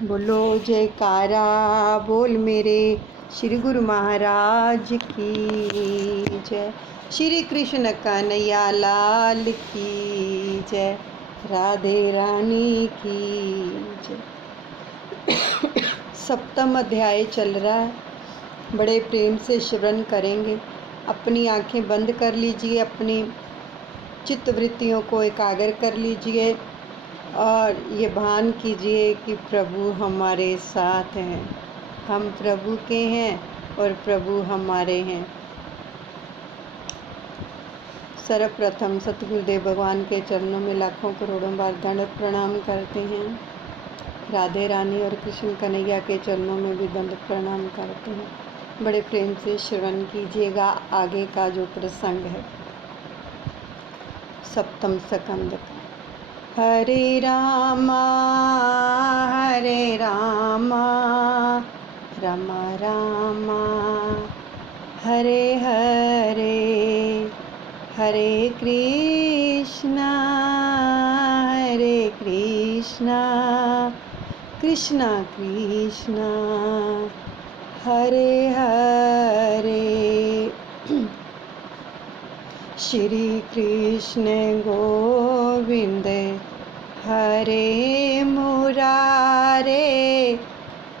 बोलो जयकारा बोल मेरे श्री गुरु महाराज की जय। श्री कृष्ण कन्हैया लाल की जय। राधे रानी की जय। सप्तम अध्याय चल रहा है, बड़े प्रेम से श्रवण करेंगे। अपनी आंखें बंद कर लीजिए, अपनी चित्तवृत्तियों को एकाग्र कर लीजिए और ये भान कीजिए कि प्रभु हमारे साथ हैं, हम प्रभु के हैं और प्रभु हमारे हैं। सर्वप्रथम सतगुरुदेव भगवान के चरणों में लाखों करोड़ों बार दंडवत प्रणाम करते हैं। राधे रानी और कृष्ण कन्हैया के चरणों में भी दंडवत प्रणाम करते हैं। बड़े प्रेम से श्रवण कीजिएगा आगे का जो प्रसंग है। सप्तम स्कंद का। हरे रामा रामा रामा हरे हरे, हरे कृष्णा कृष्णा कृष्णा हरे हरे। श्री कृष्ण गोविंद हरे मुरारे,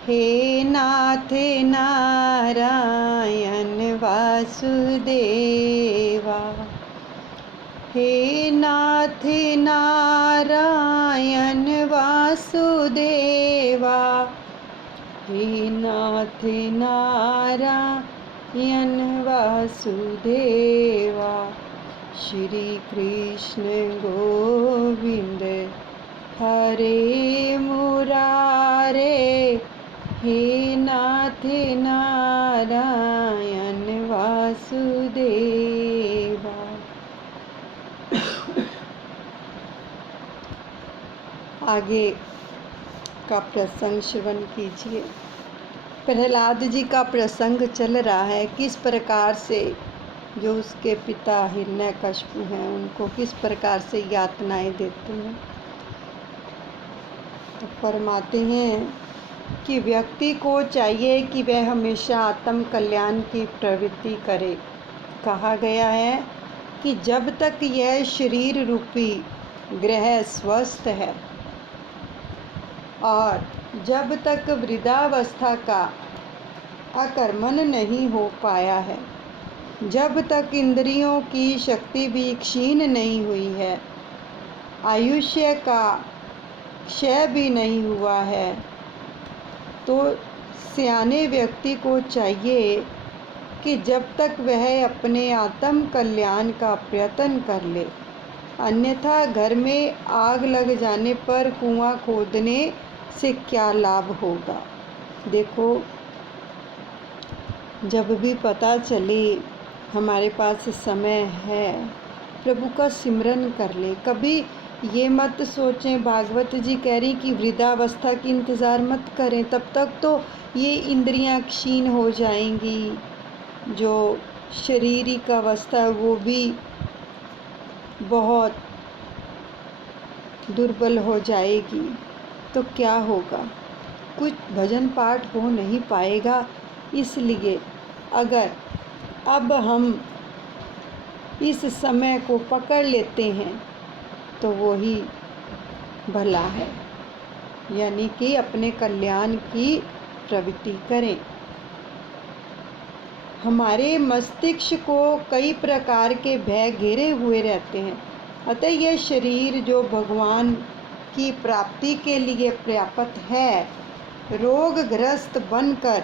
हे नाथ नारायण वासुदेवा, हे नाथ नारायण वासुदेवा, हे नाथ नारायण वासुदेवा। श्री कृष्ण गोविंद हरे मुरारे, हे नाथ नारायण वासुदेवा। आगे का प्रसंग श्रवण कीजिए। प्रहलाद जी का प्रसंग चल रहा है, किस प्रकार से जो उसके पिता हिरण्यकशिपु हैं उनको किस प्रकार से यातनाएं देते हैं। तो फरमाते हैं कि व्यक्ति को चाहिए कि वह हमेशा आत्म कल्याण की प्रवृत्ति करे। कहा गया है कि जब तक यह शरीर रूपी ग्रह स्वस्थ है और जब तक वृद्धावस्था का आक्रमण नहीं हो पाया है, जब तक इंद्रियों की शक्ति भी क्षीण नहीं हुई है, आयुष्य का क्षय भी नहीं हुआ है, तो सियाने व्यक्ति को चाहिए कि जब तक वह अपने आत्म कल्याण का प्रयत्न कर ले, अन्यथा घर में आग लग जाने पर कुआं खोदने से क्या लाभ होगा। देखो, जब भी पता चले हमारे पास समय है, प्रभु का सिमरन कर ले। कभी ये मत सोचें, भागवत जी कह रही कि वृद्धावस्था की इंतज़ार मत करें, तब तक तो ये इंद्रियां क्षीण हो जाएंगी, जो शारीरिक अवस्था है वो भी बहुत दुर्बल हो जाएगी। तो क्या होगा, कुछ भजन पाठ हो नहीं पाएगा। इसलिए अगर अब हम इस समय को पकड़ लेते हैं तो वो ही भला है, यानी कि अपने कल्याण की प्रवृत्ति करें। हमारे मस्तिष्क को कई प्रकार के भय घेरे हुए रहते हैं, अतः यह शरीर जो भगवान की प्राप्ति के लिए पर्याप्त है, रोगग्रस्त बनकर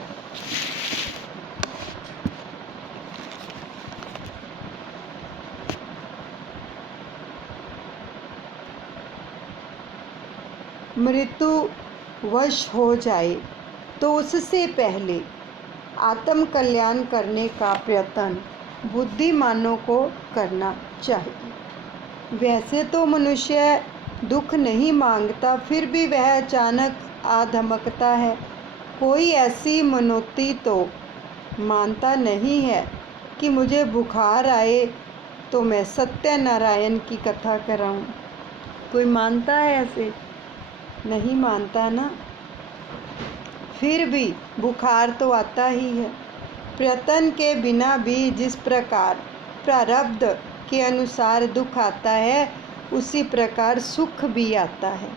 मृत्युवश हो जाए तो उससे पहले आत्म कल्याण करने का प्रयत्न बुद्धिमानों को करना चाहिए। वैसे तो मनुष्य दुख नहीं मांगता, फिर भी वह अचानक आ धमकता है। कोई ऐसी मनोती तो मानता नहीं है कि मुझे बुखार आए तो मैं सत्यनारायण की कथा कराऊं। कोई मानता है ऐसे? नहीं मानता ना। फिर भी बुखार तो आता ही है। प्रयत्न के बिना भी जिस प्रकार प्रारब्ध के अनुसार दुख आता है, उसी प्रकार सुख भी आता है।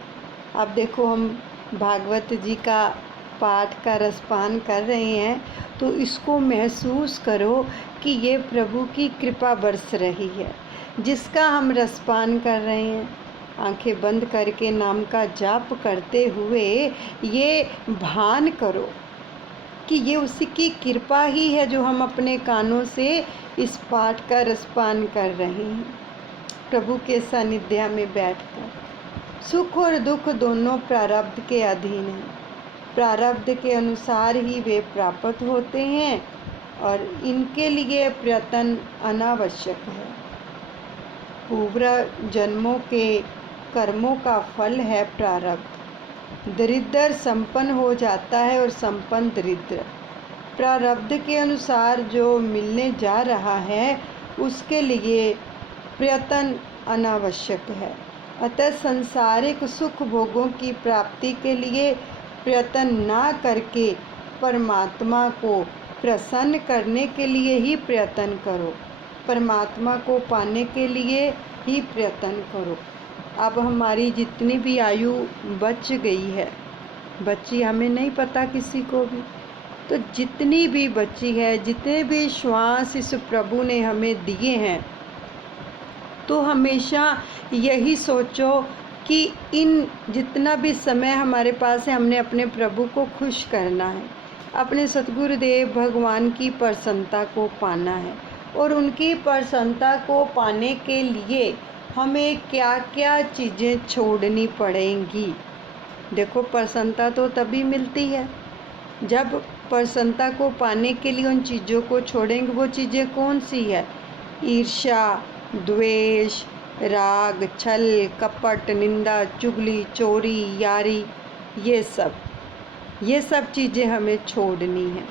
अब देखो, हम भागवत जी का पाठ का रसपान कर रहे हैं, तो इसको महसूस करो कि ये प्रभु की कृपा बरस रही है, जिसका हम रसपान कर रहे हैं। आंखें बंद करके नाम का जाप करते हुए ये भान करो कि ये उसी की कृपा ही है जो हम अपने कानों से इस पाठ का रसपान कर रहे हैं, प्रभु के सानिध्य में बैठकर। सुख और दुख दोनों प्रारब्ध के अधीन हैं। प्रारब्ध के अनुसार ही वे प्राप्त होते हैं और इनके लिए प्रयत्न अनावश्यक है। पूर्व जन्मों के कर्मों का फल है प्रारब्ध। दरिद्र संपन्न हो जाता है और संपन्न दरिद्र। प्रारब्ध के अनुसार जो मिलने जा रहा है, उसके लिए प्रयत्न अनावश्यक है। अतः सांसारिक सुख भोगों की प्राप्ति के लिए प्रयत्न ना करके परमात्मा को प्रसन्न करने के लिए ही प्रयत्न करो। परमात्मा को पाने के लिए ही प्रयत्न करो। अब हमारी जितनी भी आयु बच गई है, बची हमें नहीं पता किसी को भी, तो जितनी भी बची है, जितने भी श्वास इस प्रभु ने हमें दिए हैं, तो हमेशा यही सोचो कि इन जितना भी समय हमारे पास है, हमने अपने प्रभु को खुश करना है, अपने सतगुरुदेव भगवान की प्रसन्नता को पाना है। और उनकी प्रसन्नता को पाने के लिए हमें क्या क्या चीज़ें छोड़नी पड़ेंगी। देखो, प्रसन्नता तो तभी मिलती है जब प्रसन्नता को पाने के लिए उन चीज़ों को छोड़ेंगे। वो चीज़ें कौन सी है? ईर्ष्या, द्वेष, राग, छल, कपट, निंदा, चुगली, चोरी, यारी, ये सब चीज़ें हमें छोड़नी है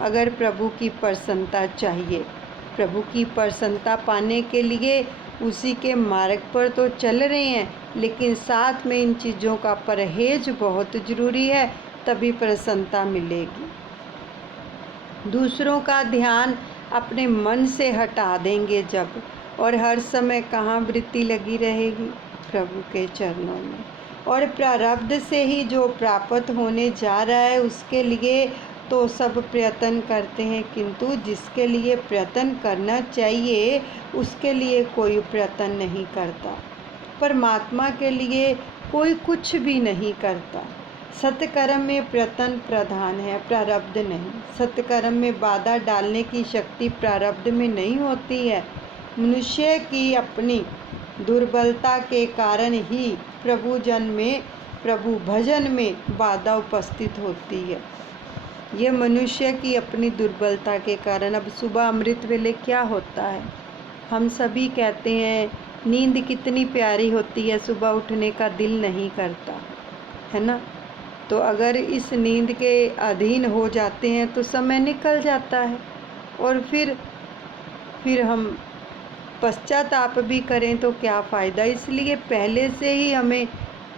अगर प्रभु की प्रसन्नता चाहिए। प्रभु की प्रसन्नता पाने के लिए उसी के मार्ग पर तो चल रहे हैं, लेकिन साथ में इन चीज़ों का परहेज बहुत ज़रूरी है, तभी प्रसन्नता मिलेगी। दूसरों का ध्यान अपने मन से हटा देंगे जब, और हर समय कहाँ वृत्ति लगी रहेगी? प्रभु के चरणों में। और प्रारब्ध से ही जो प्राप्त होने जा रहा है, उसके लिए तो सब प्रयत्न करते हैं, किंतु जिसके लिए प्रयत्न करना चाहिए उसके लिए कोई प्रयत्न नहीं करता। परमात्मा के लिए कोई कुछ भी नहीं करता। सत्कर्म में प्रयत्न प्रधान है, प्रारब्ध नहीं। सत्कर्म में बाधा डालने की शक्ति प्रारब्ध में नहीं होती है। मनुष्य की अपनी दुर्बलता के कारण ही प्रभु भजन में बाधा उपस्थित होती है। ये मनुष्य की अपनी दुर्बलता के कारण। अब सुबह अमृत वेले क्या होता है? हम सभी कहते हैं नींद कितनी प्यारी होती है, सुबह उठने का दिल नहीं करता, है ना? तो अगर इस नींद के अधीन हो जाते हैं तो समय निकल जाता है, और फिर हम पश्चाताप भी करें तो क्या फ़ायदा। इसलिए पहले से ही हमें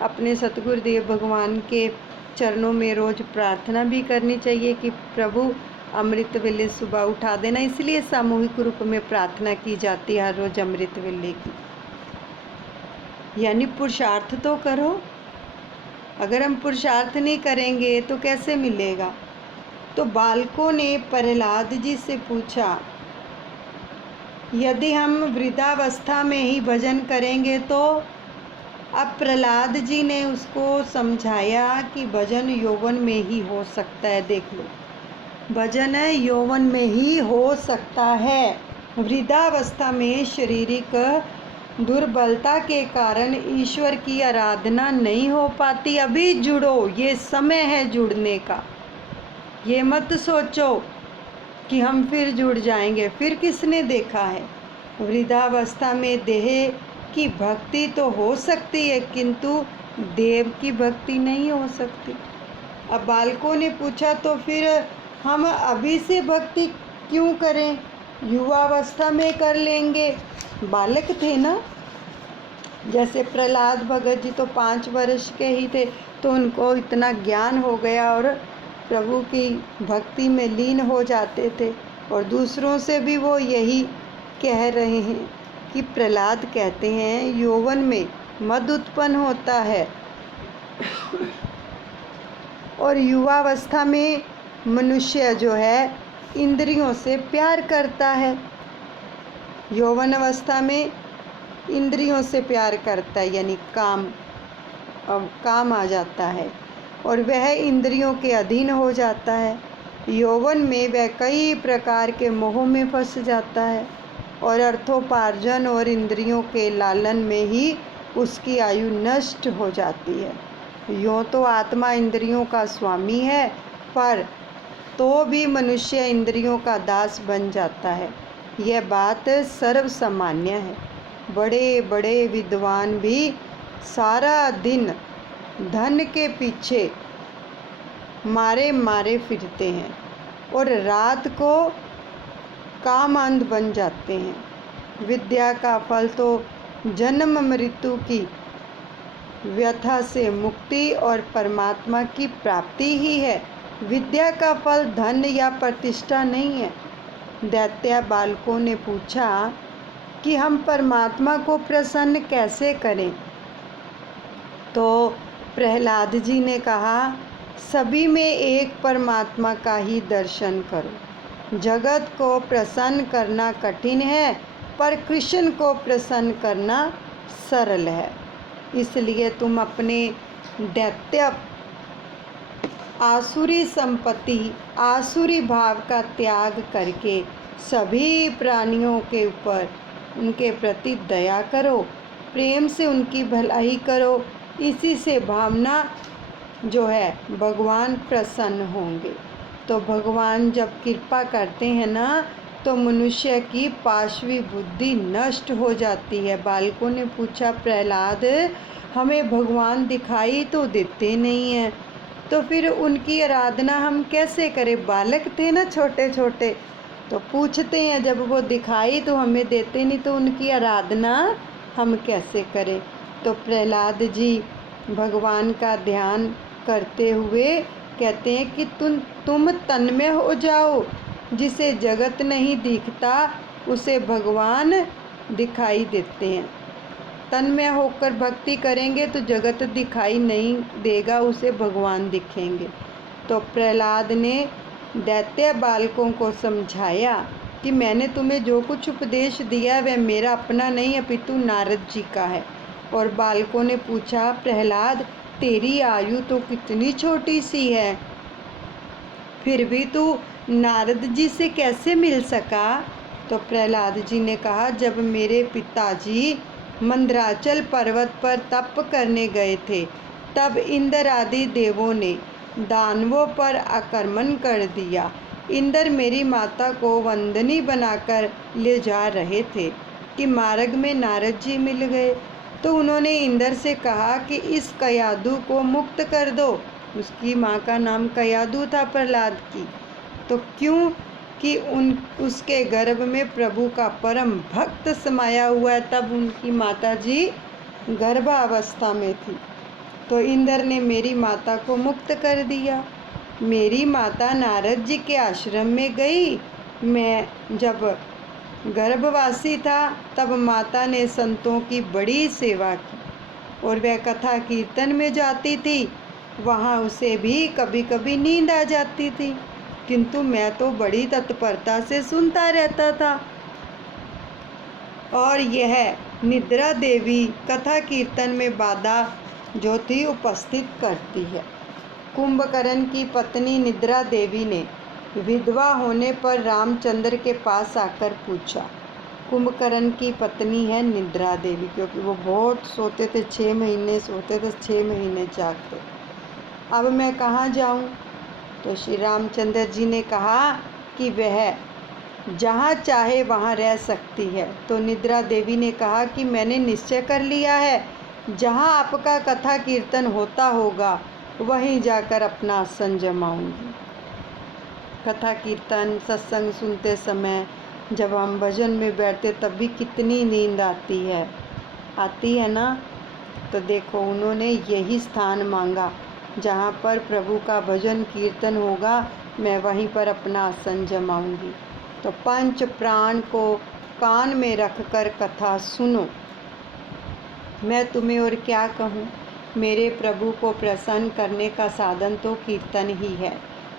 अपने सतगुरुदेव भगवान के चरणों में रोज़ प्रार्थना भी करनी चाहिए कि प्रभु अमृत वेले सुबह उठा देना। इसलिए सामूहिक रूप में प्रार्थना की जाती है हर रोज़ अमृत वेले की। यानी पुरुषार्थ तो करो। अगर हम पुरुषार्थ नहीं करेंगे तो कैसे मिलेगा? तो बालकों ने प्रहलाद जी से पूछा, यदि हम वृद्धावस्था में ही भजन करेंगे तो? अब प्रहलाद जी ने उसको समझाया कि भजन यौवन में ही हो सकता है। देख लो, भजन यौवन में ही हो सकता है। वृद्धावस्था में शारीरिक दुर्बलता के कारण ईश्वर की आराधना नहीं हो पाती। अभी जुड़ो, ये समय है जुड़ने का। ये मत सोचो कि हम फिर जुड़ जाएंगे। फिर किसने देखा है? वृद्धावस्था में देह की भक्ति तो हो सकती है, किंतु देव की भक्ति नहीं हो सकती। अब बालकों ने पूछा, तो फिर हम अभी से भक्ति क्यों करें? युवावस्था में कर लेंगे। बालक थे ना, जैसे प्रहलाद भगत जी तो 5 वर्ष के ही थे, तो उनको इतना ज्ञान हो गया और प्रभु की भक्ति में लीन हो जाते थे। और दूसरों से भी वो यही कह रहे हैं कि प्रहलाद कहते हैं यौवन में मद उत्पन्न होता है और युवावस्था में मनुष्य जो है इंद्रियों से प्यार करता है। यौवन अवस्था में इंद्रियों से प्यार करता है, यानी काम आ जाता है और वह इंद्रियों के अधीन हो जाता है। यौवन में वह कई प्रकार के मोह में फंस जाता है और अर्थोपार्जन और इंद्रियों के लालन में ही उसकी आयु नष्ट हो जाती है। यूँ तो आत्मा इंद्रियों का स्वामी है, पर तो भी मनुष्य इंद्रियों का दास बन जाता है। यह बात सर्वसामान्य है। बड़े बड़े विद्वान भी सारा दिन धन के पीछे मारे मारे फिरते हैं और रात को कामांध बन जाते हैं। विद्या का फल तो जन्म मृत्यु की व्यथा से मुक्ति और परमात्मा की प्राप्ति ही है। विद्या का फल धन या प्रतिष्ठा नहीं है। दैत्य बालकों ने पूछा कि हम परमात्मा को प्रसन्न कैसे करें? तो प्रहलाद जी ने कहा, सभी में एक परमात्मा का ही दर्शन करो। जगत को प्रसन्न करना कठिन है, पर कृष्ण को प्रसन्न करना सरल है। इसलिए तुम अपने दैत्य आसुरी संपत्ति, आसुरी भाव का त्याग करके सभी प्राणियों के ऊपर उनके प्रति दया करो, प्रेम से उनकी भलाई करो। इसी से भावना जो है भगवान प्रसन्न होंगे। तो भगवान जब कृपा करते हैं ना, तो मनुष्य की पाशवी बुद्धि नष्ट हो जाती है। बालकों ने पूछा, प्रहलाद हमें भगवान दिखाई तो देते नहीं हैं, तो फिर उनकी आराधना हम कैसे करें? बालक थे ना छोटे छोटे, तो पूछते हैं जब वो दिखाई तो हमें देते नहीं, तो उनकी आराधना हम कैसे करें? तो प्रहलाद जी भगवान का ध्यान करते हुए कहते हैं कि तुम तन्मय हो जाओ। जिसे जगत नहीं दिखता उसे भगवान दिखाई देते हैं। तन्मय होकर भक्ति करेंगे तो जगत दिखाई नहीं देगा, उसे भगवान दिखेंगे। तो प्रहलाद ने दैत्य बालकों को समझाया कि मैंने तुम्हें जो कुछ उपदेश दिया वह मेरा अपना नहीं अपितु नारद जी का है। और बालकों ने पूछा, प्रहलाद तेरी आयु तो कितनी छोटी सी है, फिर भी तू नारद जी से कैसे मिल सका? तो प्रहलाद जी ने कहा, जब मेरे पिताजी मंदराचल पर्वत पर तप करने गए थे, तब इंद्र आदि देवों ने दानवों पर आक्रमण कर दिया। इंद्र मेरी माता को वंदनी बनाकर ले जा रहे थे कि मार्ग में नारद जी मिल गए। तो उन्होंने इंद्र से कहा कि इस कयादू को मुक्त कर दो। उसकी माँ का नाम कयादू था प्रहलाद की। तो क्यों कि उसके गर्भ में प्रभु का परम भक्त समाया हुआ है, तब उनकी माता जी गर्भावस्था में थी। तो इंद्र ने मेरी माता को मुक्त कर दिया। मेरी माता नारद जी के आश्रम में गई। मैं जब गर्भवासी था तब माता ने संतों की बड़ी सेवा की और वह कथा कीर्तन में जाती थी। वहाँ उसे भी कभी कभी नींद आ जाती थी, किंतु मैं तो बड़ी तत्परता से सुनता रहता था। और यह निद्रा देवी कथा कीर्तन में बाधा जो थी उपस्थित करती है। कुंभकर्ण की पत्नी निद्रा देवी ने विधवा होने पर रामचंद्र के पास आकर पूछा। कुंभकर्ण की पत्नी है निद्रा देवी, क्योंकि वो बहुत सोते थे, 6 महीने सोते थे, 6 महीने जागते। अब मैं कहाँ जाऊँ? तो श्री रामचंद्र जी ने कहा कि वह जहाँ चाहे वहाँ रह सकती है। तो निद्रा देवी ने कहा कि मैंने निश्चय कर लिया है, जहाँ आपका कथा कीर्तन होता होगा वहीं जाकर अपना आसन जमाऊंगी। कथा कीर्तन सत्संग सुनते समय जब हम भजन में बैठते तब भी कितनी नींद आती है ना। तो देखो उन्होंने यही स्थान मांगा जहाँ पर प्रभु का भजन कीर्तन होगा मैं वहीं पर अपना आसन जमाऊंगी। तो पंच प्राण को कान में रखकर कथा सुनो। मैं तुम्हें और क्या कहूँ, मेरे प्रभु को प्रसन्न करने का साधन तो कीर्तन ही है।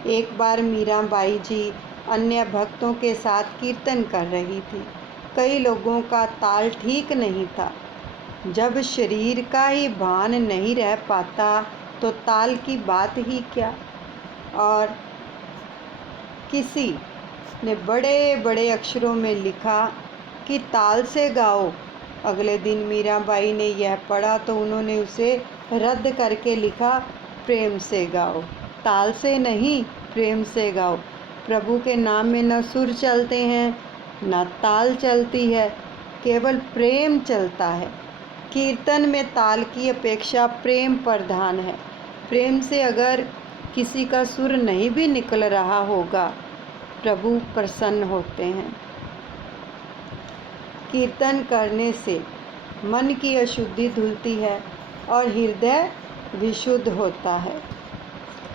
एक बार मीराबाई जी अन्य भक्तों के साथ कीर्तन कर रही थी। कई लोगों का ताल ठीक नहीं था। जब शरीर का ही भान नहीं रह पाता तो ताल की बात ही क्या। और किसी ने बड़े बड़े अक्षरों में लिखा कि ताल से गाओ। अगले दिन मीराबाई ने यह पढ़ा तो उन्होंने उसे रद्द करके लिखा प्रेम से गाओ। ताल से नहीं, प्रेम से गाओ। प्रभु के नाम में न सुर चलते हैं न ताल चलती है, केवल प्रेम चलता है। कीर्तन में ताल की अपेक्षा प्रेम प्रधान है। प्रेम से अगर किसी का सुर नहीं भी निकल रहा होगा, प्रभु प्रसन्न होते हैं। कीर्तन करने से मन की अशुद्धि धुलती है और हृदय विशुद्ध होता है।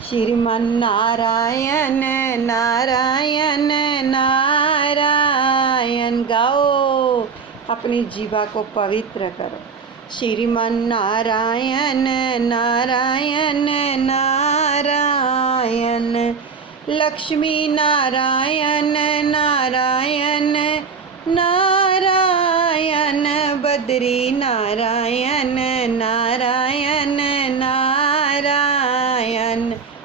श्रीमन नारायण नारायण नारायण गाओ, अपनी जीवा को पवित्र करो। श्रीमन नारायण नारायण नारायण, लक्ष्मी नारायण नारायण नारायण, बद्री नारायण नारायण नारायण,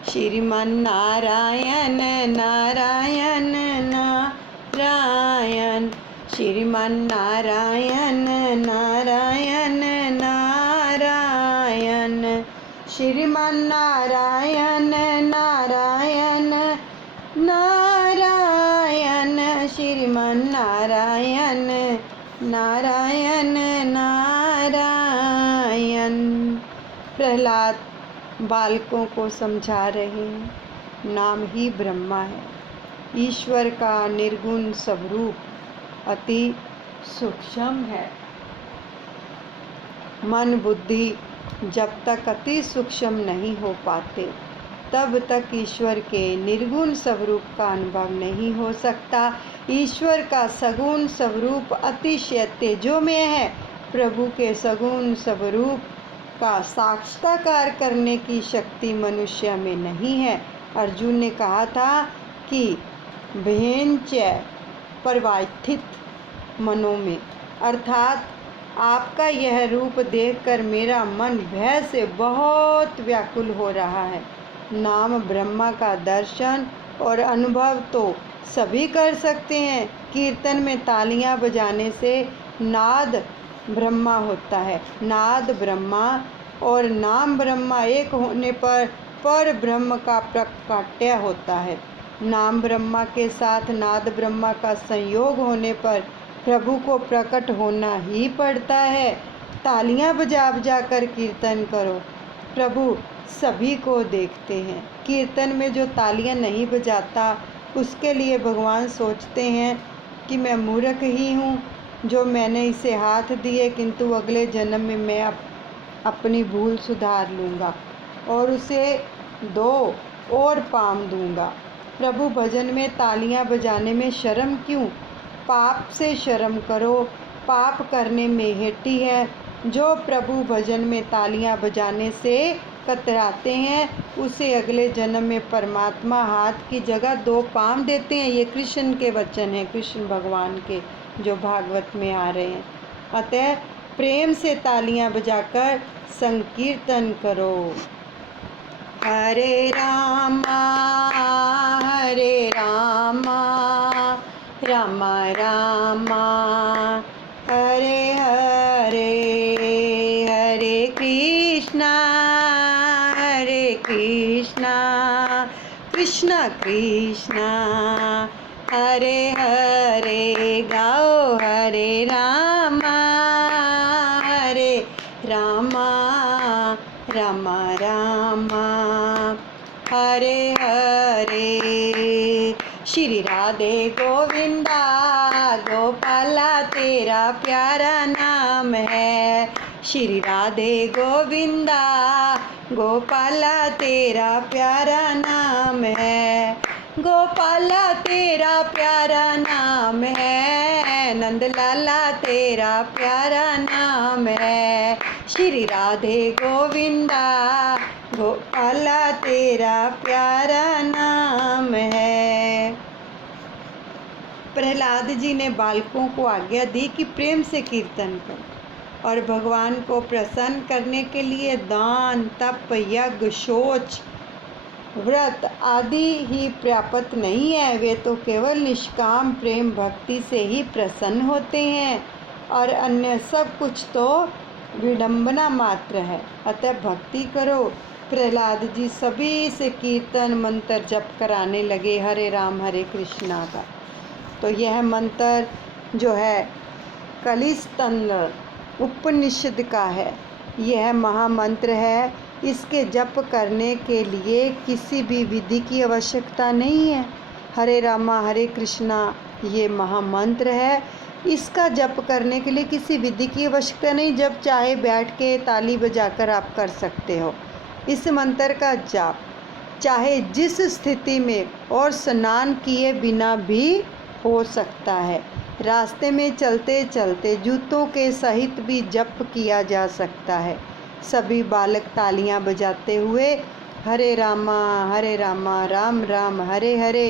श्रीमन नारायण नारायण नारायण, श्रीमन नारायण नारायण नारायण, श्रीमन नारायण नारायण नारायण, श्रीमन नारायण नारायण नारायण। प्रहलाद बालकों को समझा रहे हैं, नाम ही ब्रह्मा है। ईश्वर का निर्गुण स्वरूप अति सूक्ष्म है। मन बुद्धि जब तक अति सूक्ष्म नहीं हो पाते तब तक ईश्वर के निर्गुण स्वरूप का अनुभव नहीं हो सकता। ईश्वर का सगुण स्वरूप अतिशय तेजोमय है। प्रभु के सगुण स्वरूप का साक्षात्कार करने की शक्ति मनुष्य में नहीं है। अर्जुन ने कहा था कि भेंच परिवर्तित मनों में, अर्थात आपका यह रूप देखकर मेरा मन भय से बहुत व्याकुल हो रहा है। नाम ब्रह्मा का दर्शन और अनुभव तो सभी कर सकते हैं। कीर्तन में तालियां बजाने से नाद ब्रह्मा होता है। नाद ब्रह्मा और नाम ब्रह्मा एक होने पर ब्रह्म का प्रकट्य होता है। नाम ब्रह्मा के साथ नाद ब्रह्मा का संयोग होने पर प्रभु को प्रकट होना ही पड़ता है। तालियां बजा बजा कर कीर्तन करो, प्रभु सभी को देखते हैं। कीर्तन में जो तालियां नहीं बजाता उसके लिए भगवान सोचते हैं कि मैं मूर्ख ही हूँ जो मैंने इसे हाथ दिए, किंतु अगले जन्म में मैं अपनी भूल सुधार लूँगा और उसे 2 और पाम दूँगा। प्रभु भजन में तालियां बजाने में शर्म क्यों? पाप से शर्म करो, पाप करने में हेटी है। जो प्रभु भजन में तालियां बजाने से कतराते हैं उसे अगले जन्म में परमात्मा हाथ की जगह 2 पाँव देते हैं। ये कृष्ण के वचन हैं, कृष्ण भगवान के, जो भागवत में आ रहे हैं। अतः प्रेम से तालियां बजाकर संकीर्तन करो। हरे रामा रामा रामा हरे हरे, हरे कृष्णा कृष्णा कृष्णा हरे हरे, गाओ हरे रामा रामा रामा हरे हरे। श्री राधे गोविंदा गोपाला तेरा प्यारा नाम है। श्री राधे गोविंदा गोपाला तेरा प्यारा नाम है, गोपाला तेरा प्यारा नाम है, नंदलाला तेरा प्यारा नाम है, श्री राधे गोविंदा गोपाला तेरा प्यारा नाम है। प्रहलाद जी ने बालकों को आज्ञा दी कि प्रेम से कीर्तन करो और भगवान को प्रसन्न करने के लिए दान, तप, यज्ञ, शौच, व्रत आदि ही पर्याप्त नहीं है। वे तो केवल निष्काम प्रेम भक्ति से ही प्रसन्न होते हैं और अन्य सब कुछ तो विडंबना मात्र है। अतः भक्ति करो। प्रहलाद जी सभी से कीर्तन मंत्र जप कराने लगे, हरे राम हरे कृष्णा का। तो यह मंत्र जो है कलिस्तंत्र उपनिषद का है। यह महामंत्र है। इसके जप करने के लिए किसी भी विधि की आवश्यकता नहीं है। हरे रामा हरे कृष्णा ये महामंत्र है। इसका जप करने के लिए किसी विधि की आवश्यकता नहीं, जब चाहे बैठ के ताली बजाकर आप कर सकते हो। इस मंत्र का जाप चाहे जिस स्थिति में और स्नान किए बिना भी हो सकता है। रास्ते में चलते चलते जूतों के सहित भी जप किया जा सकता है। सभी बालक तालियां बजाते हुए हरे रामा राम राम हरे हरे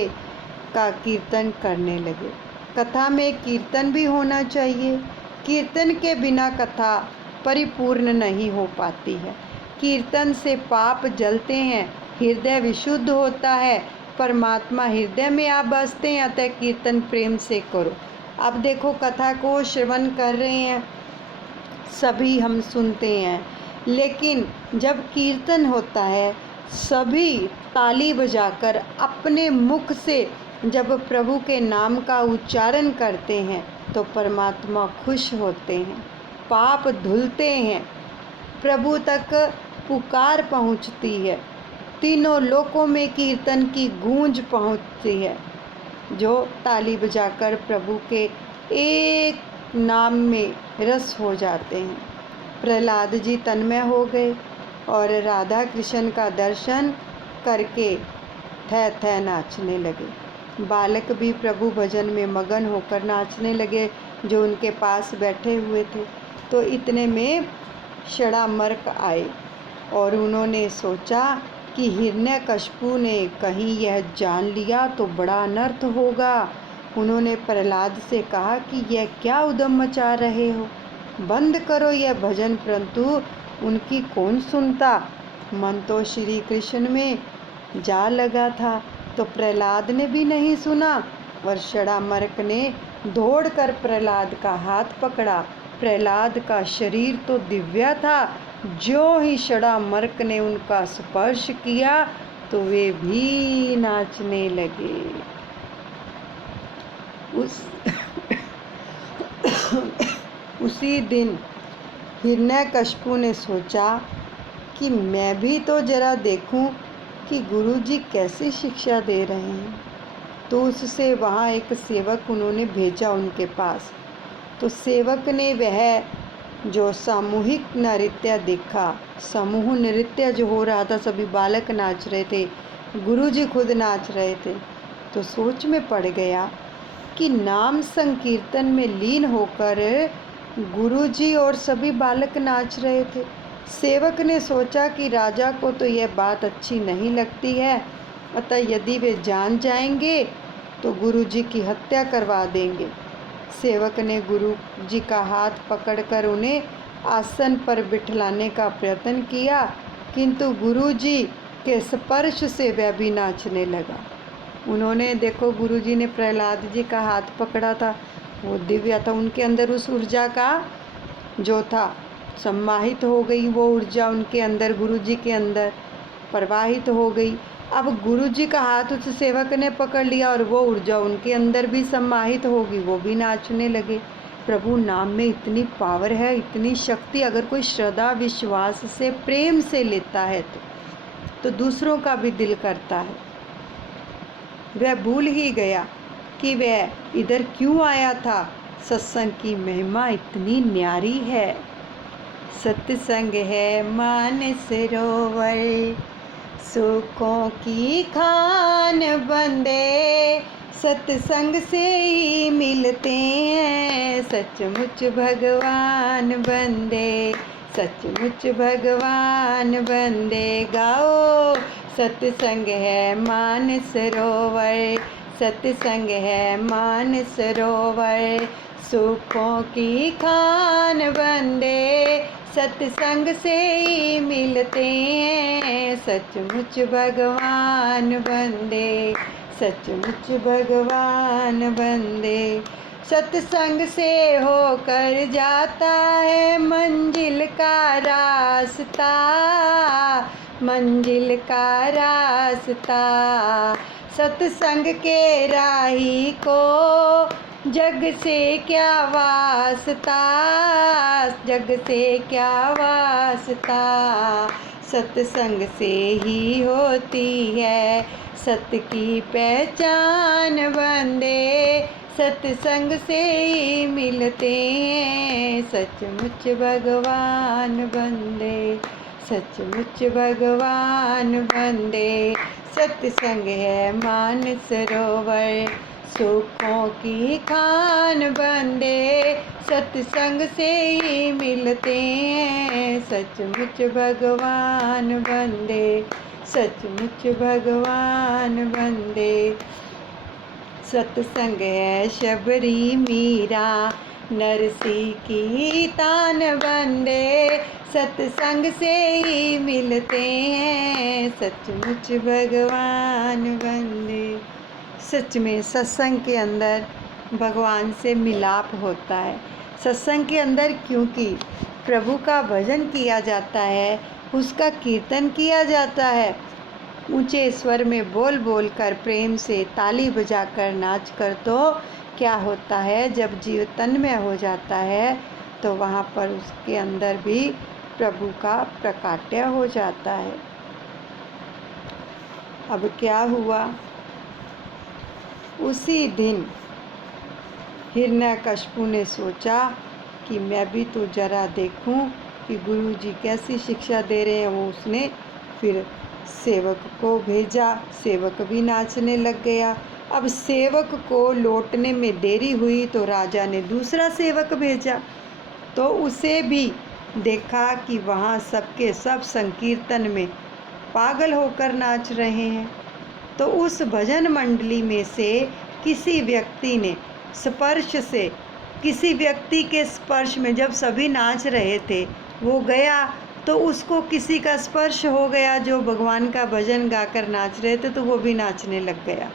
का कीर्तन करने लगे। कथा में कीर्तन भी होना चाहिए। कीर्तन के बिना कथा परिपूर्ण नहीं हो पाती है। कीर्तन से पाप जलते हैं, हृदय विशुद्ध होता है, परमात्मा हृदय में आप बसते हैं। अतः कीर्तन प्रेम से करो। अब देखो कथा को श्रवण कर रहे हैं, सभी हम सुनते हैं, लेकिन जब कीर्तन होता है सभी ताली बजाकर अपने मुख से जब प्रभु के नाम का उच्चारण करते हैं तो परमात्मा खुश होते हैं, पाप धुलते हैं, प्रभु तक पुकार पहुंचती है, तीनों लोकों में कीर्तन की गूंज पहुंचती है। जो ताली बजाकर प्रभु के एक नाम में रस हो जाते हैं। प्रहलाद जी तन्मय हो गए और राधा कृष्ण का दर्शन करके थै थै नाचने लगे। बालक भी प्रभु भजन में मगन होकर नाचने लगे जो उनके पास बैठे हुए थे। तो इतने में षडामर्क आए और उन्होंने सोचा कि हिरण्यकश्यपु ने कहीं यह जान लिया तो बड़ा अनर्थ होगा। उन्होंने प्रहलाद से कहा कि यह क्या उद्यम मचा रहे हो, बंद करो यह भजन। परंतु उनकी कौन सुनता। मन तो श्री कृष्ण में जा लगा था। तो प्रहलाद ने भी नहीं सुना और षडामर्क ने दौड़कर प्रहलाद का हाथ पकड़ा। प्रहलाद का शरीर तो दिव्य था। जो ही षडामर्क ने उनका स्पर्श किया तो वे भी नाचने लगे। उसी दिन हिरण्यकश्यपु ने सोचा कि मैं भी तो जरा देखूं कि गुरुजी कैसी शिक्षा दे रहे हैं। तो उससे वहाँ एक सेवक उन्होंने भेजा उनके पास। तो सेवक ने वह जो सामूहिक नृत्य देखा, समूह नृत्य जो हो रहा था, सभी बालक नाच रहे थे, गुरुजी खुद नाच रहे थे, तो सोच में पड़ गया कि नाम संकीर्तन में लीन होकर गुरुजी और सभी बालक नाच रहे थे। सेवक ने सोचा कि राजा को तो यह बात अच्छी नहीं लगती है, अतः यदि वे जान जाएंगे तो गुरुजी की हत्या करवा देंगे। सेवक ने गुरु जी का हाथ पकड़कर उन्हें आसन पर बिठलाने का प्रयत्न किया, किंतु गुरु जी के स्पर्श से वह भी नाचने लगा। उन्होंने देखो, गुरु जी ने प्रहलाद जी का हाथ पकड़ा था, वो दिव्य था, उनके अंदर उस ऊर्जा का जो था सम्माहित हो गई। वो ऊर्जा उनके अंदर, गुरु जी के अंदर प्रवाहित हो गई। अब गुरु जी का हाथ उस सेवक ने पकड़ लिया और वो ऊर्जा उनके अंदर भी सम्माहित होगी, वो भी नाचने लगे। प्रभु नाम में इतनी पावर है, इतनी शक्ति। अगर कोई श्रद्धा विश्वास से प्रेम से लेता है तो दूसरों का भी दिल करता है। वह भूल ही गया कि वह इधर क्यों आया था। सत्संग की महिमा इतनी न्यारी है। सत्संग है मानसरोवर, सुखों की खान बंदे सत्संग से ही मिलते हैं। सचमुच भगवान बंदे, सचमुच भगवान बंदे। गाओ सत्संग है मानसरोवर, सत्संग है मानसरोवर, सुखों की खान बंदे सत्संग से ही मिलते हैं। सचमुच भगवान बंदे, सचमुच भगवान बंदे। सत्संग से होकर जाता है मंजिल का रास्ता, मंजिल का रास्ता। सत्संग के राही को जग से क्या वास्ता, जग से क्या वास्ता। सत्संग से ही होती है सत्य की पहचान बंदे, सत्संग से ही मिलते हैं। सचमुच भगवान बंदे, सचमुच भगवान बंदे। सत्संग है मानसरोवर, सुखों की खान बंदे सत्संग से ही मिलते हैं। सचमुच भगवान बंदे, सचमुच भगवान बंदे। सत्संग है शबरी मीरा नरसी की तान बंदे, सत्संग से ही मिलते हैं। सचमुच भगवान बंदे। सच में सत्संग के अंदर भगवान से मिलाप होता है। सत्संग के अंदर क्योंकि प्रभु का भजन किया जाता है, उसका कीर्तन किया जाता है, ऊंचे स्वर में बोल बोल कर प्रेम से ताली बजाकर नाच कर, तो क्या होता है जब जीव तन्मय हो जाता है तो वहाँ पर उसके अंदर भी प्रभु का प्रकाट्य हो जाता है। अब क्या हुआ, उसी दिन हिरण्यकशिपु ने सोचा कि मैं भी तो जरा देखूं कि गुरुजी कैसी शिक्षा दे रहे हैं। वो उसने फिर सेवक को भेजा, सेवक भी नाचने लग गया। अब सेवक को लौटने में देरी हुई तो राजा ने दूसरा सेवक भेजा, तो उसे भी देखा कि वहाँ सबके सब संकीर्तन में पागल होकर नाच रहे हैं। तो उस भजन मंडली में से किसी व्यक्ति ने स्पर्श से, किसी व्यक्ति के स्पर्श में, जब सभी नाच रहे थे वो गया तो उसको किसी का स्पर्श हो गया, जो भगवान का भजन गाकर नाच रहे थे, तो वो भी नाचने लग गया,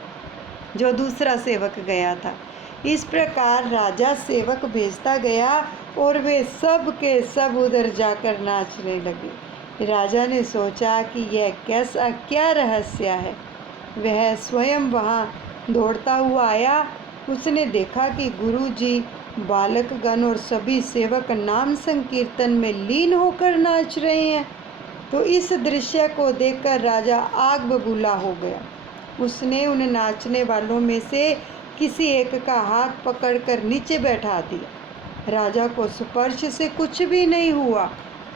जो दूसरा सेवक गया था। इस प्रकार राजा सेवक भेजता गया और वे सब के सब उधर जाकर नाचने लगे। राजा ने सोचा कि यह कैसा क्या रहस्य है। वह स्वयं वहाँ दौड़ता हुआ आया। उसने देखा कि गुरुजी, बालकगण और सभी सेवक नाम संकीर्तन में लीन होकर नाच रहे हैं। तो इस दृश्य को देखकर राजा आग बबूला हो गया। उसने उन नाचने वालों में से किसी एक का हाथ पकड़कर नीचे बैठा दिया। राजा को स्पर्श से कुछ भी नहीं हुआ,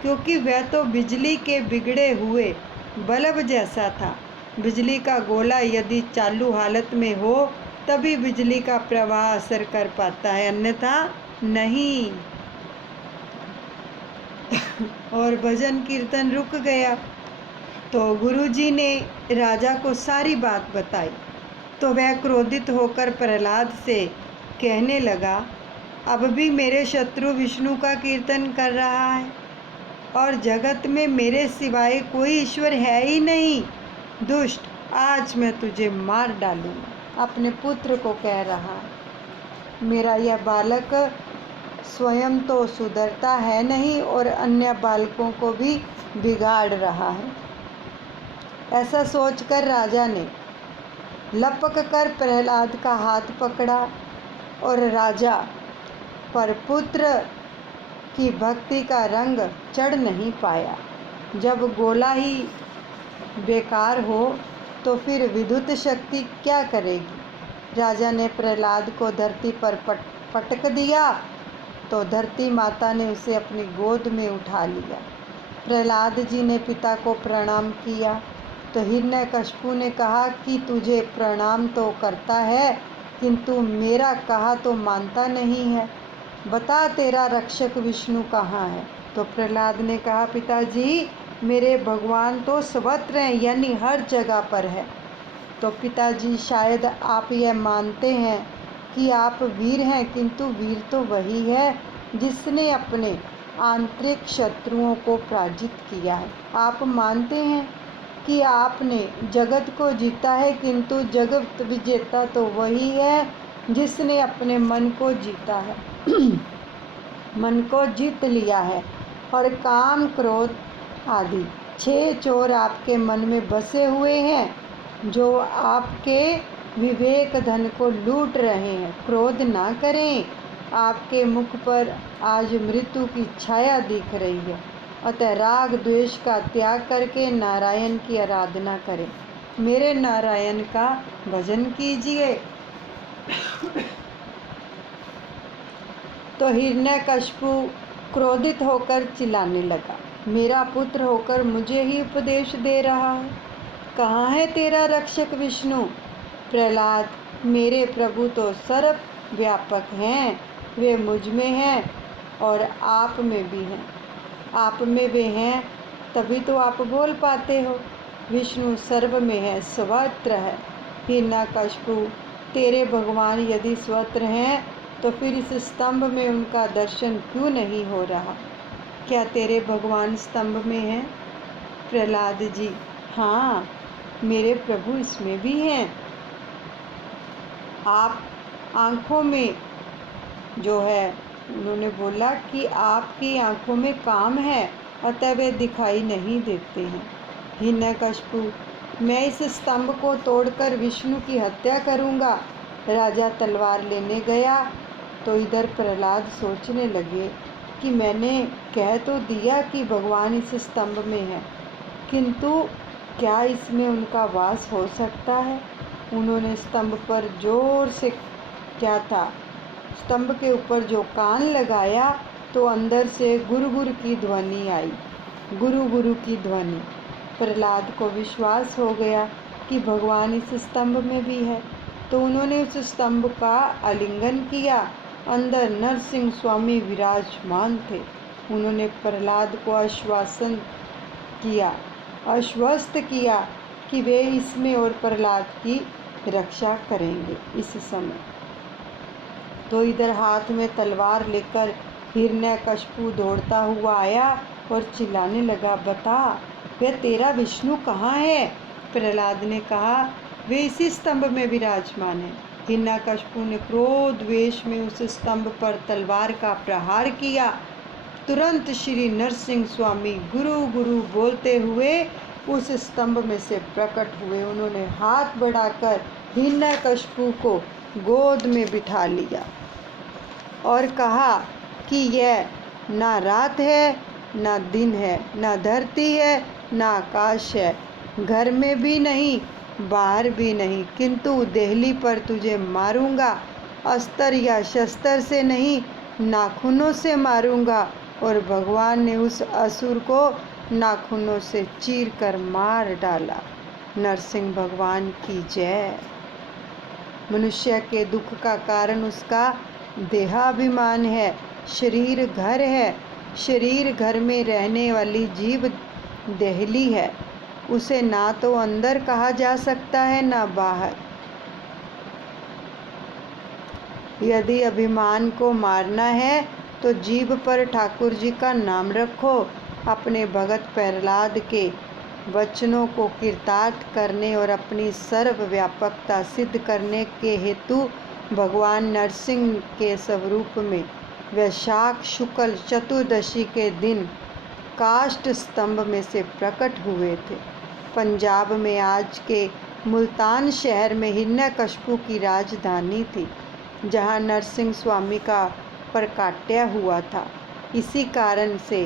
क्योंकि वह तो बिजली के बिगड़े हुए बल्ब जैसा था। बिजली का गोला यदि चालू हालत में हो तभी बिजली का प्रवाह असर कर पाता है, अन्यथा नहीं। और भजन कीर्तन रुक गया। तो गुरुजी ने राजा को सारी बात बताई। तो वह क्रोधित होकर प्रहलाद से कहने लगा, अब भी मेरे शत्रु विष्णु का कीर्तन कर रहा है और जगत में मेरे सिवाय कोई ईश्वर है ही नहीं। दुष्ट, आज मैं तुझे मार डालूंगा। अपने पुत्र को कह रहा है, मेरा यह बालक स्वयं तो सुधरता है नहीं और अन्य बालकों को भी बिगाड़ रहा है। ऐसा सोचकर राजा ने लपक कर प्रहलाद का हाथ पकड़ा और राजा पर पुत्र की भक्ति का रंग चढ़ नहीं पाया। जब गोला ही बेकार हो तो फिर विद्युत शक्ति क्या करेगी। राजा ने प्रहलाद को धरती पर पटक दिया तो धरती माता ने उसे अपनी गोद में उठा लिया। प्रहलाद जी ने पिता को प्रणाम किया तो हिरण्यकशिपु ने कहा कि तुझे प्रणाम तो करता है, किंतु मेरा कहा तो मानता नहीं है। बता तेरा रक्षक विष्णु कहाँ है? तो प्रहलाद ने कहा, पिताजी मेरे भगवान तो सर्वत्र हैं, यानी हर जगह पर है। तो पिताजी शायद आप यह मानते हैं कि आप वीर हैं, किंतु वीर तो वही है जिसने अपने आंतरिक शत्रुओं को पराजित किया है। आप मानते हैं कि आपने जगत को जीता है, किंतु जगत विजेता तो वही है जिसने अपने मन को जीता है मन को जीत लिया है। और काम क्रोध आदि 6 चोर आपके मन में बसे हुए हैं जो आपके विवेक धन को लूट रहे हैं। क्रोध ना करें, आपके मुख पर आज मृत्यु की छाया दिख रही है। अतः राग द्वेष का त्याग करके नारायण की आराधना करें, मेरे नारायण का भजन कीजिए। तो हिरण्यकशिपु क्रोधित होकर चिल्लाने लगा, मेरा पुत्र होकर मुझे ही उपदेश दे रहा है, कहाँ है तेरा रक्षक विष्णु? प्रहलाद, मेरे प्रभु तो सर्व व्यापक हैं, वे मुझ में हैं और आप में भी हैं। आप में वे हैं तभी तो आप बोल पाते हो। विष्णु सर्व में है, सर्वत्र है। हिरण्यकशिपु, तेरे भगवान यदि सर्वत्र हैं तो फिर इस स्तंभ में उनका दर्शन क्यों नहीं हो रहा? क्या तेरे भगवान स्तंभ में हैं? प्रहलाद जी, हाँ मेरे प्रभु इसमें भी हैं। आप आँखों में जो है, उन्होंने बोला कि आपकी आँखों में काम है, अतः वे दिखाई नहीं देते हैं। हिरण्यकशिपु, मैं इस स्तंभ को तोड़कर विष्णु की हत्या करूँगा। राजा तलवार लेने गया तो इधर प्रहलाद सोचने लगे कि मैंने कह तो दिया कि भगवान इस स्तंभ में है, किंतु क्या इसमें उनका वास हो सकता है? उन्होंने स्तंभ पर जोर से क्या था, स्तंभ के ऊपर जो कान लगाया तो अंदर से गुरु गुरु की ध्वनि आई, गुरु गुरु की ध्वनि। प्रहलाद को विश्वास हो गया कि भगवान इस स्तंभ में भी है, तो उन्होंने उस स्तंभ का आलिंगन किया। अंदर नरसिंह स्वामी विराजमान थे। उन्होंने प्रहलाद को आश्वस्त किया कि वे इसमें और प्रहलाद की रक्षा करेंगे। इस समय तो इधर हाथ में तलवार लेकर हिरण्यकशिपु दौड़ता हुआ आया और चिल्लाने लगा, बता वे तेरा विष्णु कहाँ है? प्रहलाद ने कहा, वे इसी स्तंभ में विराजमान है। हिरण्यकशिपु ने क्रोध वेश में उस स्तंभ पर तलवार का प्रहार किया। तुरंत श्री नरसिंह स्वामी गुरु गुरु बोलते हुए उस स्तंभ में से प्रकट हुए। उन्होंने हाथ बढ़ाकर हिरण्यकशिपु को गोद में बिठा लिया और कहा कि यह ना रात है ना दिन है, ना धरती है ना आकाश है, घर में भी नहीं बाहर भी नहीं, किंतु देहली पर तुझे मारूंगा। अस्त्र या शस्त्र से नहीं, नाखूनों से मारूंगा। और भगवान ने उस असुर को नाखूनों से चीर कर मार डाला। नरसिंह भगवान की जय। मनुष्य के दुख का कारण उसका देहाभिमान है। शरीर घर है, शरीर घर में रहने वाली जीव देहली है। उसे ना तो अंदर कहा जा सकता है ना बाहर। यदि अभिमान को मारना है तो जीभ पर ठाकुर जी का नाम रखो। अपने भगत प्रहलाद के वचनों को कृतार्थ करने और अपनी सर्वव्यापकता सिद्ध करने के हेतु भगवान नरसिंह के स्वरूप में वैशाख शुक्ल चतुर्दशी के दिन काष्ठ स्तंभ में से प्रकट हुए थे। पंजाब में आज के मुल्तान शहर में हिरण्यकशिपु की राजधानी थी, जहाँ नरसिंह स्वामी का प्रकाट्य हुआ था। इसी कारण से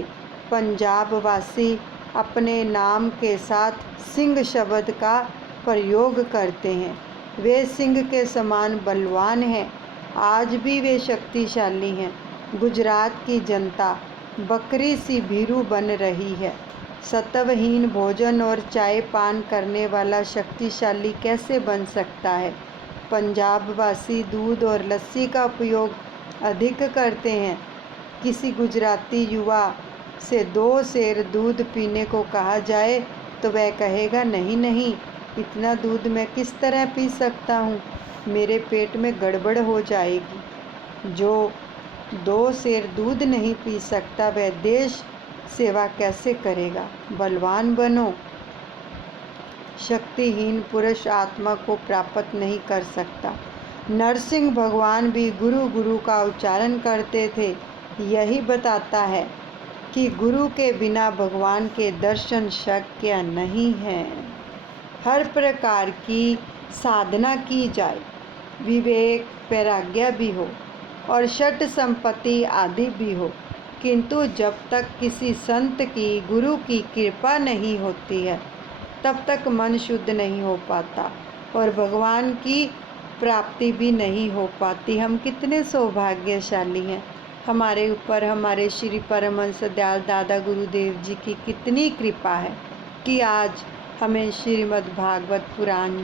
पंजाब वासी अपने नाम के साथ सिंह शब्द का प्रयोग करते हैं। वे सिंह के समान बलवान हैं। आज भी वे शक्तिशाली हैं। गुजरात की जनता बकरी सी भीरू बन रही है। सत्वहीन भोजन और चाय पान करने वाला शक्तिशाली कैसे बन सकता है? पंजाबवासी दूध और लस्सी का उपयोग अधिक करते हैं। किसी गुजराती युवा से 2 सेर दूध पीने को कहा जाए तो वह कहेगा, नहीं नहीं, इतना दूध मैं किस तरह पी सकता हूँ, मेरे पेट में गड़बड़ हो जाएगी। जो 2 सेर दूध नहीं पी सकता वह देश सेवा कैसे करेगा? बलवान बनो। शक्तिहीन पुरुष आत्मा को प्राप्त नहीं कर सकता। नरसिंह भगवान भी गुरु गुरु का उच्चारण करते थे। यही बताता है कि गुरु के बिना भगवान के दर्शन शक्य नहीं है। हर प्रकार की साधना की जाए, विवेक वैराग्य भी हो और षट संपत्ति आदि भी हो, किंतु जब तक किसी संत की, गुरु की कृपा नहीं होती है तब तक मन शुद्ध नहीं हो पाता और भगवान की प्राप्ति भी नहीं हो पाती। हम कितने सौभाग्यशाली हैं। हमारे ऊपर हमारे श्री परमहंस दयाल दादा गुरुदेव जी की कितनी कृपा है कि आज हमें श्रीमद् भागवत पुराण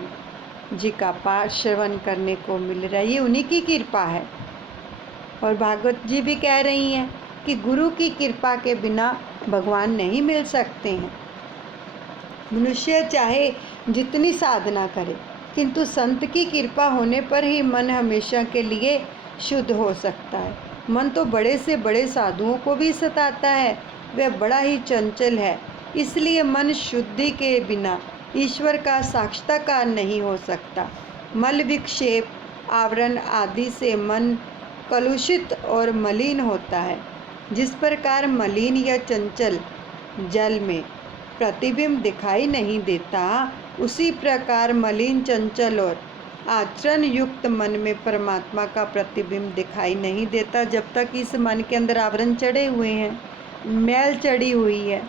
जी का पाठ श्रवण करने को मिल रहा है। ये उन्हीं की कृपा है। और भागवत जी भी कह रही हैं कि गुरु की कृपा के बिना भगवान नहीं मिल सकते हैं। मनुष्य चाहे जितनी साधना करे, किंतु संत की कृपा होने पर ही मन हमेशा के लिए शुद्ध हो सकता है। मन तो बड़े से बड़े साधुओं को भी सताता है, वह बड़ा ही चंचल है। इसलिए मन शुद्धि के बिना ईश्वर का साक्षात्कार नहीं हो सकता। मल विक्षेप, आवरण आदि से मन कलुषित और मलिन होता है। जिस प्रकार मलिन या चंचल जल में प्रतिबिंब दिखाई नहीं देता, उसी प्रकार मलिन, चंचल और आचरण युक्त मन में परमात्मा का प्रतिबिंब दिखाई नहीं देता, जब तक इस मन के अंदर आवरण चढ़े हुए हैं, मैल चढ़ी हुई है।